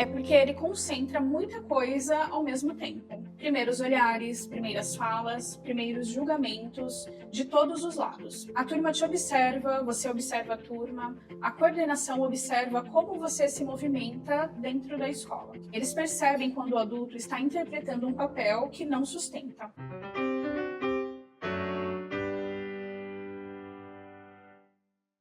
É porque ele concentra muita coisa ao mesmo tempo. Primeiros olhares, primeiras falas, primeiros julgamentos, de todos os lados. A turma te observa, você observa a turma, a coordenação observa como você se movimenta dentro da escola. Eles percebem quando o adulto está interpretando um papel que não sustenta.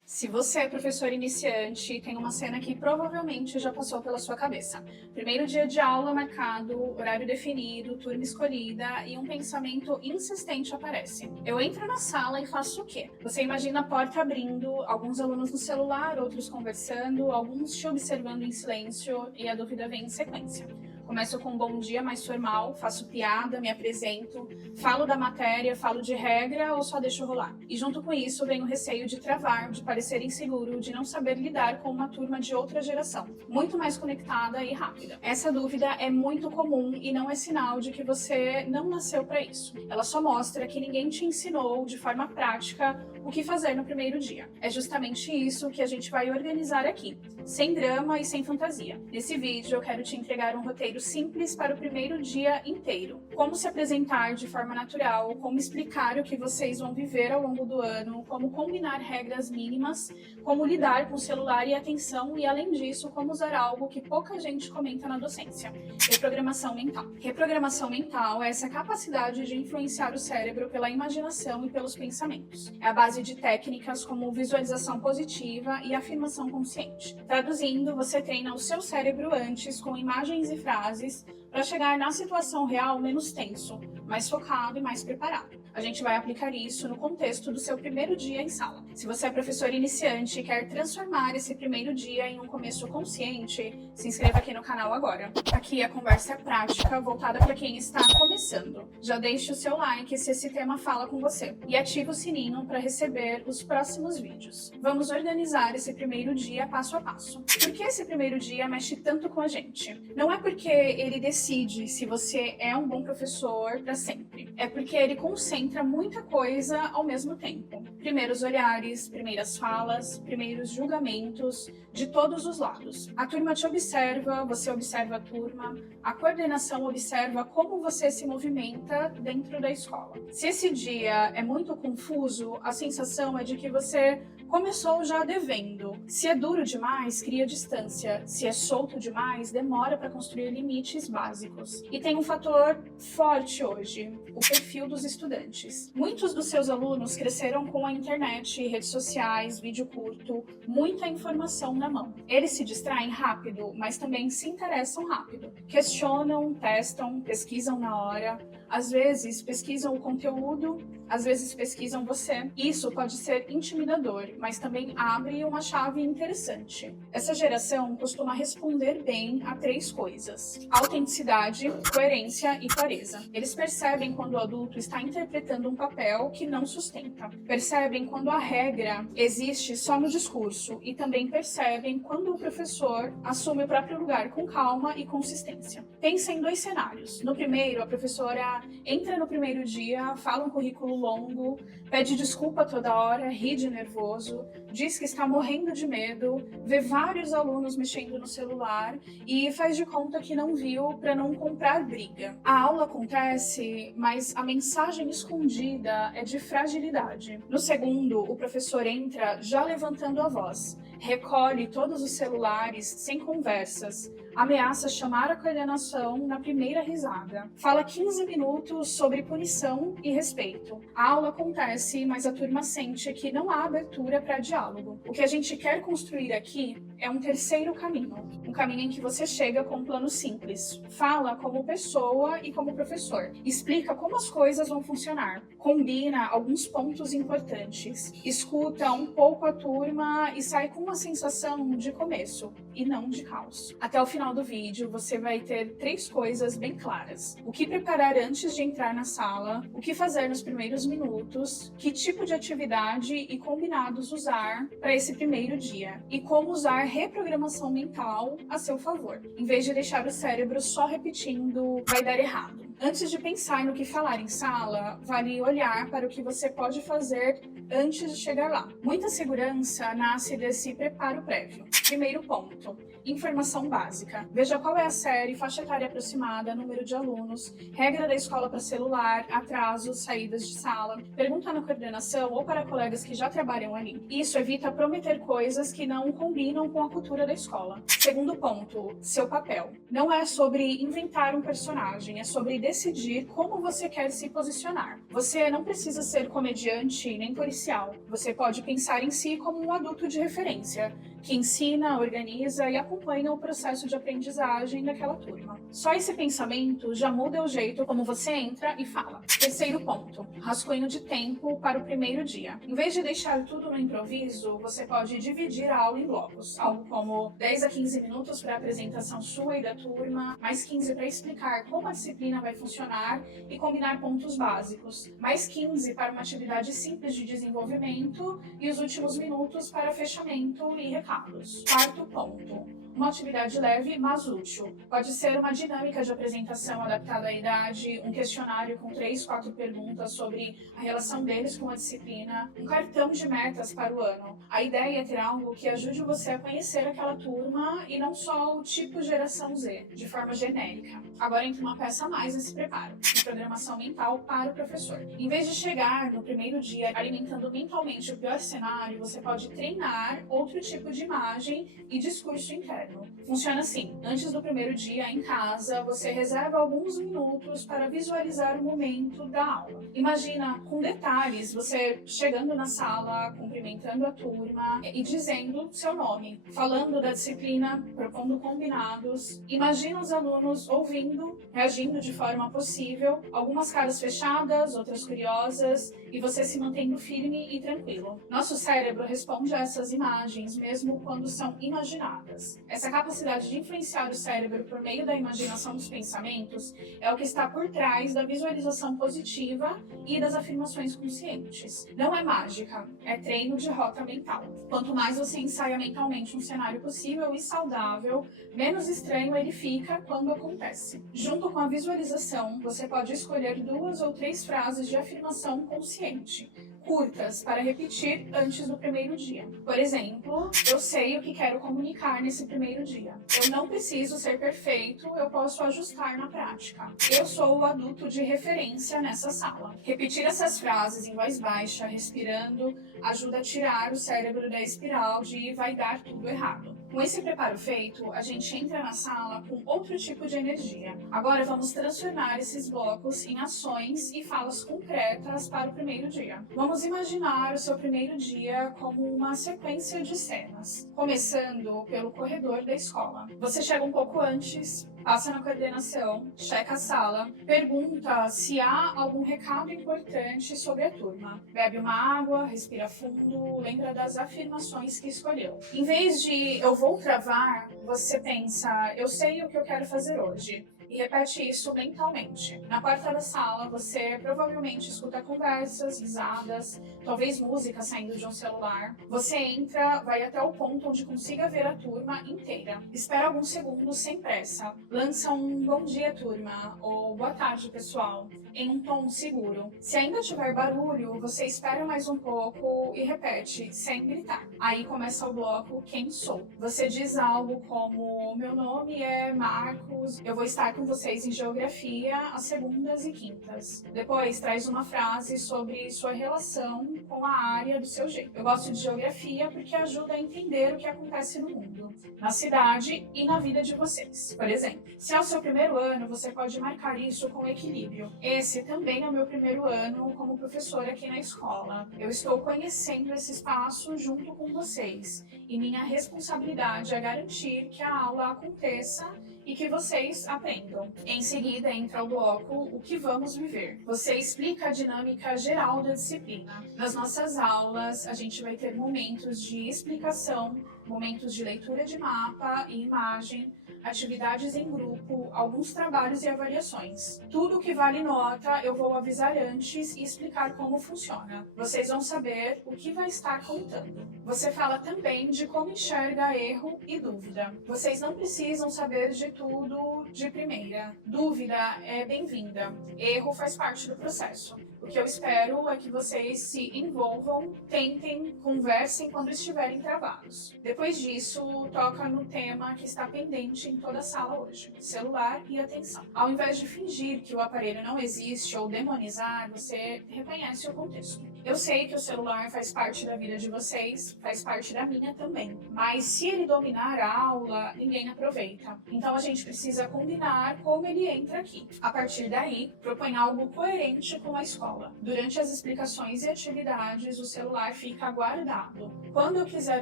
Se você é professor iniciante, tem uma cena que provavelmente já passou pela sua cabeça. Primeiro dia de aula marcado, horário definido, turma escolhida e um pensamento insistente aparece. Eu entro na sala e faço o quê? Você imagina a porta abrindo, alguns alunos no celular, outros conversando, alguns te observando em silêncio e a dúvida vem em sequência. Começo com um bom dia mais formal, faço piada, me apresento, falo da matéria, falo de regra ou só deixo rolar. E junto com isso vem o receio de travar, de parecer inseguro, de não saber lidar com uma turma de outra geração, muito mais conectada e rápida. Essa dúvida é muito comum e não é sinal de que você não nasceu para isso. Ela só mostra que ninguém te ensinou de forma prática o que fazer no primeiro dia. É justamente isso que a gente vai organizar aqui, sem drama e sem fantasia. Nesse vídeo eu quero te entregar um roteiro simples para o primeiro dia inteiro. Como se apresentar de forma natural, como explicar o que vocês vão viver ao longo do ano, como combinar regras mínimas, como lidar com o celular e atenção e, além disso, como usar algo que pouca gente comenta na docência: reprogramação mental. Reprogramação mental é essa capacidade de influenciar o cérebro pela imaginação e pelos pensamentos. É a base de técnicas como visualização positiva e afirmação consciente. Traduzindo, você treina o seu cérebro antes com imagens e frases para chegar na situação real menos tenso, mais focado e mais preparado. A gente vai aplicar isso no contexto do seu primeiro dia em sala. Se você é professor iniciante e quer transformar esse primeiro dia em um começo consciente, se inscreva aqui no canal agora. Aqui a conversa é prática, voltada para quem está começando. Já deixe o seu like se esse tema fala com você e ative o sininho para receber os próximos vídeos. Vamos organizar esse primeiro dia passo a passo. Por que esse primeiro dia mexe tanto com a gente? Não é porque ele decide se você é um bom professor para sempre. É porque ele concentra muita coisa ao mesmo tempo. Primeiros olhares, primeiras falas, primeiros julgamentos, de todos os lados. A turma te observa, você observa a turma, a coordenação observa como você se movimenta dentro da escola. Se esse dia é muito confuso, a sensação é de que você começou já devendo. Se é duro demais, cria distância. Se é solto demais, demora para construir limites básicos. E tem um fator forte hoje: o perfil dos estudantes. Muitos dos seus alunos cresceram com a internet, redes sociais, vídeo curto, muita informação na mão. Eles se distraem rápido, mas também se interessam rápido. Questionam, testam, pesquisam na hora. Às vezes pesquisam o conteúdo, às vezes pesquisam você. Isso pode ser intimidador, mas também abre uma chave interessante. Essa geração costuma responder bem a 3 coisas: autenticidade, coerência e clareza. Eles percebem quando o adulto está interpretando um papel que não sustenta. Percebem quando a regra existe só no discurso e também percebem quando o professor assume o próprio lugar com calma e consistência. Pensa em 2 cenários. No primeiro, a professora entra no primeiro dia, fala um currículo longo, pede desculpa toda hora, ri de nervoso, diz que está morrendo de medo, vê vários alunos mexendo no celular e faz de conta que não viu para não comprar briga. A aula acontece, mas a mensagem escondida é de fragilidade. No segundo, o professor entra já levantando a voz, recolhe todos os celulares sem conversas, ameaça chamar a coordenação na primeira risada. Fala 15 minutos sobre punição e respeito. A aula acontece, mas a turma sente que não há abertura para diálogo. O que a gente quer construir aqui é um terceiro caminho. Um caminho em que você chega com um plano simples. Fala como pessoa e como professor. Explica como as coisas vão funcionar. Combina alguns pontos importantes. Escuta um pouco a turma e sai com uma sensação de começo e não de caos. Até o final do vídeo, você vai ter 3 coisas bem claras: o que preparar antes de entrar na sala, o que fazer nos primeiros minutos, que tipo de atividade e combinados usar para esse primeiro dia, e como usar reprogramação mental a seu favor, em vez de deixar o cérebro só repetindo "vai dar errado". Antes de pensar no que falar em sala, vale olhar para o que você pode fazer antes de chegar lá. Muita segurança nasce desse preparo prévio. Primeiro ponto: informação básica. Veja qual é a série, faixa etária aproximada, número de alunos, regra da escola para celular, atrasos, saídas de sala. Pergunta na coordenação ou para colegas que já trabalham ali. Isso evita prometer coisas que não combinam com a cultura da escola. Segundo ponto: seu papel. Não é sobre inventar um personagem, é sobre decidir como você quer se posicionar. Você não precisa ser comediante nem policial. Você pode pensar em si como um adulto de referência, que ensina, organiza e acompanha o processo de aprendizagem daquela turma. Só esse pensamento já muda o jeito como você entra e fala. Terceiro ponto: rascunho de tempo para o primeiro dia. Em vez de deixar tudo no improviso, você pode dividir a aula em blocos, algo como 10 a 15 minutos para a apresentação sua e da turma, mais 15 para explicar como a disciplina vai funcionar e combinar pontos básicos, mais 15 para uma atividade simples de desenvolvimento e os últimos minutos para fechamento e recados. Quarto ponto: uma atividade leve, mas útil. Pode ser uma dinâmica de apresentação adaptada à idade, um questionário com 3, 4 perguntas sobre a relação deles com a disciplina, um cartão de metas para o ano. A ideia é ter algo que ajude você a conhecer aquela turma e não só o tipo geração Z, de forma genérica. Agora entra uma peça a mais nesse preparo: programação mental para o professor. Em vez de chegar no primeiro dia alimentando mentalmente o pior cenário, você pode treinar outro tipo de imagem e discurso interno. Funciona assim: antes do primeiro dia em casa, você reserva alguns minutos para visualizar o momento da aula. Imagina com detalhes você chegando na sala, cumprimentando a turma e dizendo seu nome, falando da disciplina, propondo combinados. Imagina os alunos ouvindo, reagindo de forma possível, algumas caras fechadas, outras curiosas, e você se mantendo firme e tranquilo. Nosso cérebro responde a essas imagens mesmo quando são imaginadas. Essa capacidade de influenciar o cérebro por meio da imaginação dos pensamentos é o que está por trás da visualização positiva e das afirmações conscientes. Não é mágica, é treino de rota mental. Quanto mais você ensaia mentalmente um cenário possível e saudável, menos estranho ele fica quando acontece. Junto com a visualização, você pode escolher 2 ou 3 frases de afirmação consciente, curtas, para repetir antes do primeiro dia. Por exemplo: eu sei o que quero comunicar nesse primeiro dia. Eu não preciso ser perfeito, eu posso ajustar na prática. Eu sou o adulto de referência nessa sala. Repetir essas frases em voz baixa, respirando, ajuda a tirar o cérebro da espiral de vai dar tudo errado. Com esse preparo feito, a gente entra na sala com outro tipo de energia. Agora vamos transformar esses blocos em ações e falas concretas para o primeiro dia. Vamos imaginar o seu primeiro dia como uma sequência de cenas, começando pelo corredor da escola. Você chega um pouco antes, passa na coordenação, checa a sala, pergunta se há algum recado importante sobre a turma. Bebe uma água, respira fundo, lembra das afirmações que escolheu. Em vez de eu vou travar, você pensa: eu sei o que eu quero fazer hoje. E repete isso mentalmente. Na porta da sala, você provavelmente escuta conversas, risadas, talvez música saindo de um celular. Você entra, vai até o ponto onde consiga ver a turma inteira. Espera alguns segundos sem pressa. Lança um bom dia, turma, ou boa tarde, pessoal, em um tom seguro. Se ainda tiver barulho, você espera mais um pouco e repete, sem gritar. Aí começa o bloco Quem Sou. Você diz algo como: meu nome é Marcos, eu vou estar com vocês em geografia às segundas e quintas. Depois traz uma frase sobre sua relação com a área do seu jeito. Eu gosto de geografia porque ajuda a entender o que acontece no mundo, na cidade e na vida de vocês. Por exemplo, se é o seu primeiro ano, você pode marcar isso com equilíbrio. Esse também é o meu primeiro ano como professora aqui na escola. Eu estou conhecendo esse espaço junto com vocês e minha responsabilidade é garantir que a aula aconteça e que vocês aprendam. Em seguida entra o bloco O que vamos viver. Você explica a dinâmica geral da disciplina. Nas nossas aulas, a gente vai ter momentos de explicação, momentos de leitura de mapa e imagem. atividades em grupo, alguns trabalhos e avaliações. Tudo que vale nota eu vou avisar antes e explicar como funciona. Vocês vão saber o que vai estar contando. Você fala também de como enxerga erro e dúvida. Vocês não precisam saber de tudo de primeira. Dúvida é bem-vinda. Erro faz parte do processo. O que eu espero é que vocês se envolvam, tentem, conversem quando estiverem travados. Depois disso, toca no tema que está pendente em toda a sala hoje: celular e atenção. Ao invés de fingir que o aparelho não existe ou demonizar, você reconhece o contexto. Eu sei que o celular faz parte da vida de vocês, faz parte da minha também. Mas se ele dominar a aula, ninguém aproveita. Então a gente precisa combinar como ele entra aqui. A partir daí, propõe algo coerente com a escola. Durante as explicações e atividades, o celular fica guardado. Quando eu quiser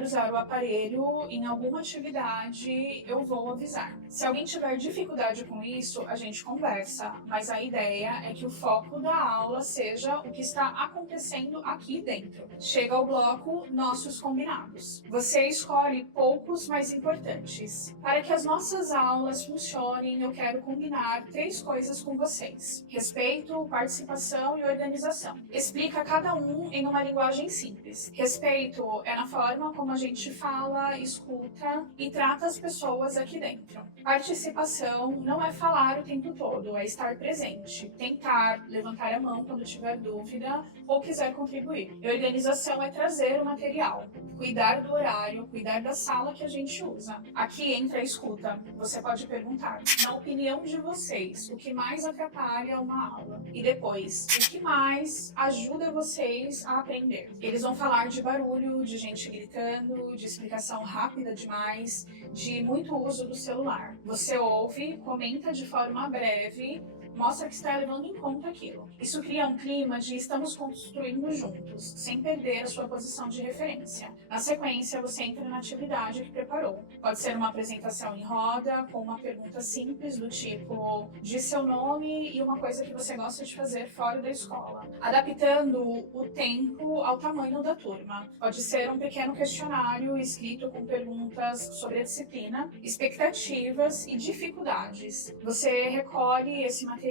usar o aparelho em alguma atividade, eu vou avisar. Se alguém tiver dificuldade com isso, a gente conversa, mas a ideia é que o foco da aula seja o que está acontecendo aqui dentro. Chega ao bloco Nossos Combinados. Você escolhe poucos mais importantes. Para que as nossas aulas funcionem, eu quero combinar 3 coisas com vocês: respeito, participação e organização. Explica cada um em uma linguagem simples. Respeito é na forma como a gente fala, escuta e trata as pessoas aqui dentro. Participação não é falar o tempo todo, é estar presente, tentar levantar a mão quando tiver dúvida ou quiser contribuir. E organização é trazer o material, cuidar do horário, cuidar da sala que a gente usa. Aqui entra a escuta. Você pode perguntar, na opinião de vocês, o que mais atrapalha uma aula? E depois, o que mais ajuda vocês a aprender? Eles vão falar de barulho, de gente gritando, de explicação rápida demais, de muito uso do celular. Você ouve, comenta de forma breve, mostra que está levando em conta aquilo. Isso cria um clima de estamos construindo juntos, sem perder a sua posição de referência. Na sequência, você entra na atividade que preparou. Pode ser uma apresentação em roda, com uma pergunta simples do tipo: diz seu nome e uma coisa que você gosta de fazer fora da escola, adaptando o tempo ao tamanho da turma. Pode ser um pequeno questionário escrito com perguntas sobre a disciplina, expectativas e dificuldades. Você recolhe esse material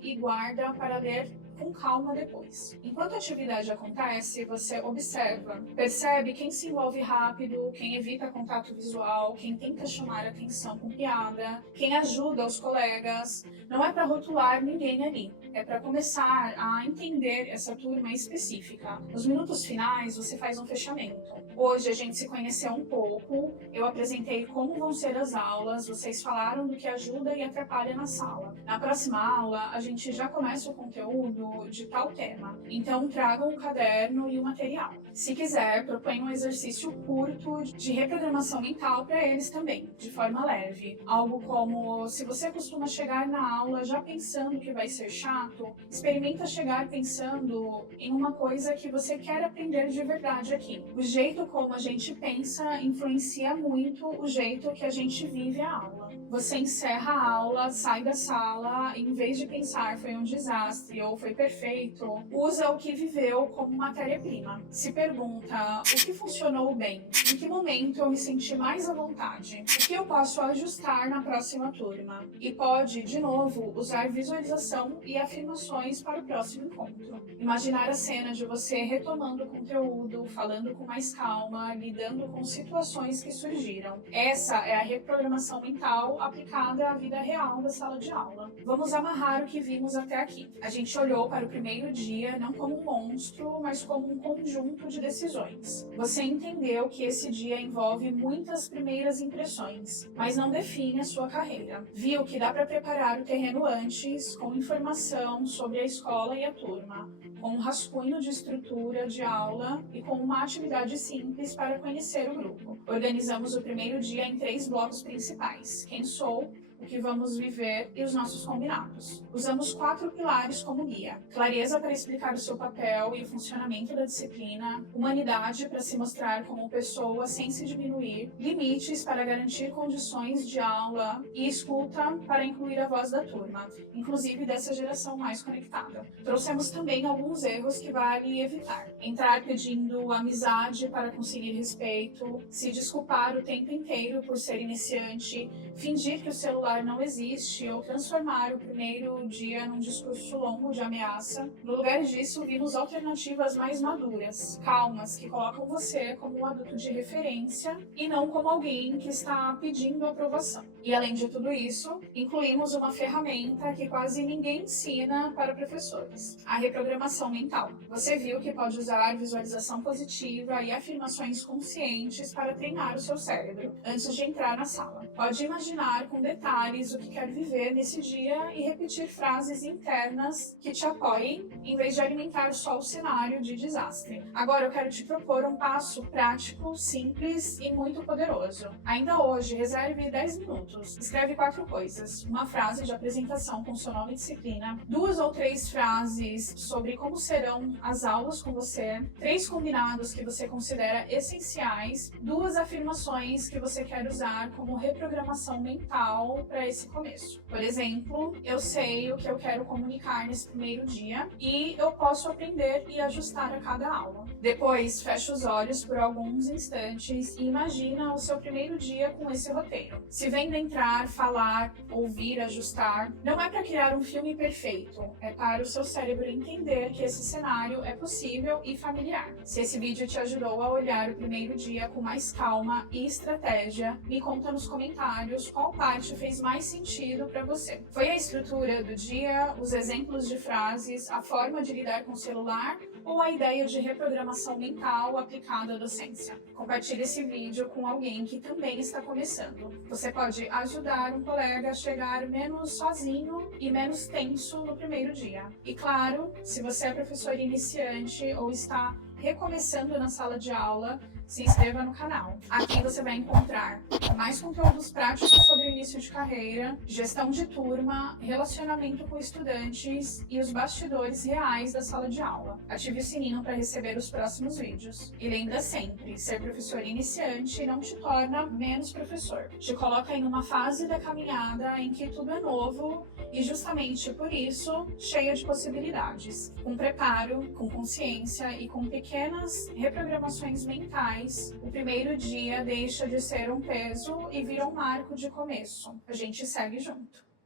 e guarda para ler com calma depois. Enquanto a atividade acontece, você observa, percebe quem se envolve rápido, quem evita contato visual, quem tenta chamar a atenção com piada, quem ajuda os colegas. Não é para rotular ninguém ali, é para começar a entender essa turma específica. Nos minutos finais, você faz um fechamento. Hoje a gente se conheceu um pouco, eu apresentei como vão ser as aulas, vocês falaram do que ajuda e atrapalha na sala. Na próxima aula, a gente já começa o conteúdo de tal tema, então tragam um caderno e o material. Se quiser, proponha um exercício curto de reprogramação mental para eles também, de forma leve. Algo como, se você costuma chegar na aula já pensando que vai ser chato, experimenta chegar pensando em uma coisa que você quer aprender de verdade aqui. O jeito como a gente pensa influencia muito o jeito que a gente vive a aula. Você encerra a aula, sai da sala, e em vez de pensar foi um desastre ou foi perfeito, usa o que viveu como matéria-prima. Se pergunta, o que funcionou bem? Em que momento eu me senti mais à vontade? O que eu posso ajustar na próxima turma? E pode, de novo, usar visualização e afirmações para o próximo encontro. Imaginar a cena de você retomando o conteúdo, falando com mais calma, lidando com situações que surgiram. Essa é a reprogramação mental aplicada à vida real da sala de aula. Vamos amarrar o que vimos até aqui. A gente olhou para o primeiro dia não como um monstro, mas como um conjunto de decisões. Você entendeu que esse dia envolve muitas primeiras impressões, mas não define a sua carreira. Viu que dá para preparar o terreno antes, com informação sobre a escola e a turma, com um rascunho de estrutura de aula e com uma atividade simples para conhecer o grupo. Organizamos o primeiro dia em 3 blocos principais: quem sou, o que vamos viver e os nossos combinados. Usamos 4 pilares como guia: clareza para explicar o seu papel e o funcionamento da disciplina, humanidade para se mostrar como pessoa sem se diminuir, limites para garantir condições de aula e escuta para incluir a voz da turma, inclusive dessa geração mais conectada. Trouxemos também alguns erros que vale evitar: entrar pedindo amizade para conseguir respeito, se desculpar o tempo inteiro por ser iniciante, fingir que o celular não existe ou transformar o primeiro dia num discurso longo de ameaça. No lugar disso, vimos alternativas mais maduras, calmas, que colocam você como um adulto de referência e não como alguém que está pedindo aprovação. E além de tudo isso, incluímos uma ferramenta que quase ninguém ensina para professores: a reprogramação mental. Você viu que pode usar visualização positiva e afirmações conscientes para treinar o seu cérebro antes de entrar na sala. Pode imaginar com detalhes o que quer viver nesse dia e repetir frases internas que te apoiem, em vez de alimentar só o cenário de desastre. Agora eu quero te propor um passo prático, simples e muito poderoso. Ainda hoje, reserve 10 minutos. Escreve 4 coisas: uma frase de apresentação com seu nome e disciplina, 2 ou 3 frases sobre como serão as aulas com você, 3 combinados que você considera essenciais, 2 afirmações que você quer usar como reprogramação mental para esse começo. Por exemplo, eu sei o que eu quero comunicar nesse primeiro dia e eu posso aprender e ajustar a cada aula. Depois, fecha os olhos por alguns instantes e imagina o seu primeiro dia com esse roteiro. Se vendo entrar, falar, ouvir, ajustar, não é para criar um filme perfeito, é para o seu cérebro entender que esse cenário é possível e familiar. Se esse vídeo te ajudou a olhar o primeiro dia com mais calma e estratégia, me conta nos comentários qual parte fez mais sentido para você. Foi a estrutura do dia, os exemplos de frases, a forma de lidar com o celular ou a ideia de reprogramação mental aplicada à docência? Compartilhe esse vídeo com alguém que também está começando. Você pode ajudar um colega a chegar menos sozinho e menos tenso no primeiro dia. E claro, se você é professor iniciante ou está recomeçando na sala de aula, se inscreva no canal. Aqui você vai encontrar mais conteúdos práticos sobre o início de carreira, gestão de turma, relacionamento com estudantes e os bastidores reais da sala de aula. Ative o sininho para receber os próximos vídeos. E lembra sempre, ser professor iniciante não te torna menos professor. Te coloca em uma fase da caminhada em que tudo é novo e justamente por isso, cheia de possibilidades. Com preparo, com consciência e com pequenas reprogramações mentais, o primeiro dia deixa de ser um peso e vira um marco de começo. A gente segue junto.